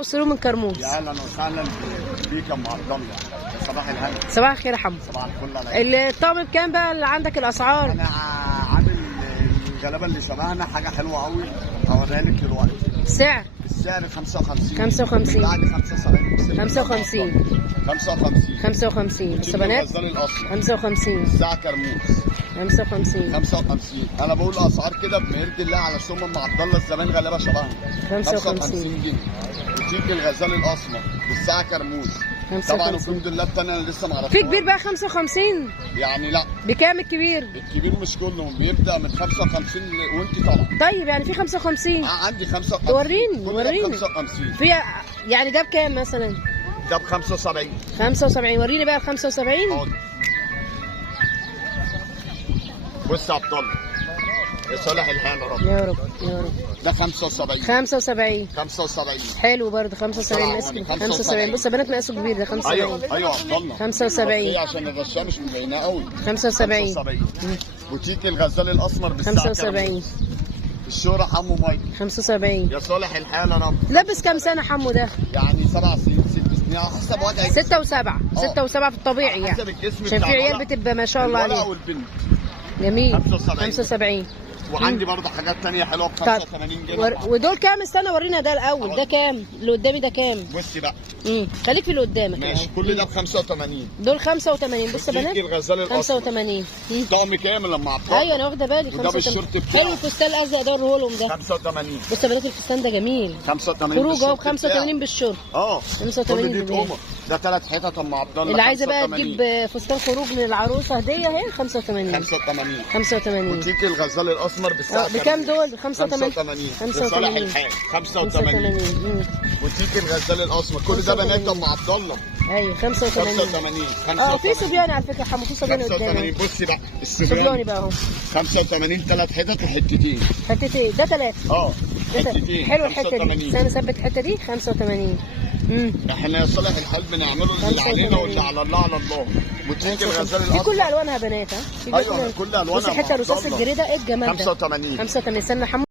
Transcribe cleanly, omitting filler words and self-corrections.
وسلوم من كرموز. يا اهلا وسهلا بيك يا ام عبد الله. صباح الهنا. صباح الخير يا حمو. صباح الفل عليك. الطقم بكام بقى اللي عندك الاسعار؟ انا عامل الغلابه اللي شبهنا حاجه حلوه قوي هوريها لك دلوقتي. السعر 55 55 بعد 75 55 55 55 الصبانات الغزال الاصفر 55 الساعه كرموز 55 55. انا بقول اسعار كده بمرد الله على سم ام عبد الله الزمان غلابه شبهنا 55 جنيه. وتيجي الغزال الاسمر بالساعه كرموز طبعا الحمد لله الثانيه انا لسه ما عرفتش. في كبير بقى 55 يعني لا بكام الكبير؟ الكبير مش كله بيبدا من 55 وانت طالعه. طيب يعني في 55 عندي 55 وريني 55 في يعني ده بكام مثلا؟ ده ب 75 75 وريني بقى ال 75. حاضر. بص يا عبد الله يا صالح الحال يا رب يا رب يا رب. ده 75 75 75 حلو برضه 75 مقاسه 75. بص يا بنات مقاسه كبير ده 75. ايوه يا عبد الله 75 عشان الرشاه مش مبيناه قوي 75 بوتيك الغزال الاسمر بالساعه 75 الشهرة حمو مايك 75 يا صالح الحال يا رب. لابس كام سنه حمو ده؟ يعني 7 سنين 6 سنين على حسب وضعك. 6 و7 6 و7 في الطبيعي يعني حسب الجسم عشان في عيال بتبقى ما شاء الله عليها. والبنت جميل 75 75 وعندي برضه حاجات تانية حلوه ب 85 جنيه. ودول كام؟ استنى ورينا ده الاول. ده كام؟ اللي قدامي ده كام؟ بصي بقى خليك في اللي قدامك. ماشي كل ده ب 85. دول 85. بص يا بنات الغزال الأصفر 85 طقم كامل لما عبد الله. ايوه انا واخده بالي. وده بالشورت بتاعه حلو الفستان الازرق ده وريه لهم ده 85. بص يا بنات الفستان ده جميل 85 خروج اهو ب 85 بالشورت 85 85 دي قمر. ده 3 حتت ام عبد الله. اللي عايزه بقى تجيب فستان خروج من العروسه هديه اهي 85 85 وتيجي الغزال الاسمر بالساعه بكام دول؟ 85 85 85 وتيجي الغزال الاسمر كل ده بنات ام عبد الله. ايوه 85 85 في صبيان على فكره حمو. في صبيان قدامي 85. بصي بقى صبياني بقى اهو 85 3 حتت وحتتين. حتتين ده 3 حتتين حلو الحته دي. استنى ثبت الحته دي 85. احنا يا صالح الحال بنعمله اللي علينا واللي على الله على الله. وتيجي الغزال الاسمر دي كل الوانها بنات. ها ايوه كل الوانها. بص الحته الرصاص الجريده ايه الجمال ده 85 85. استنى حمو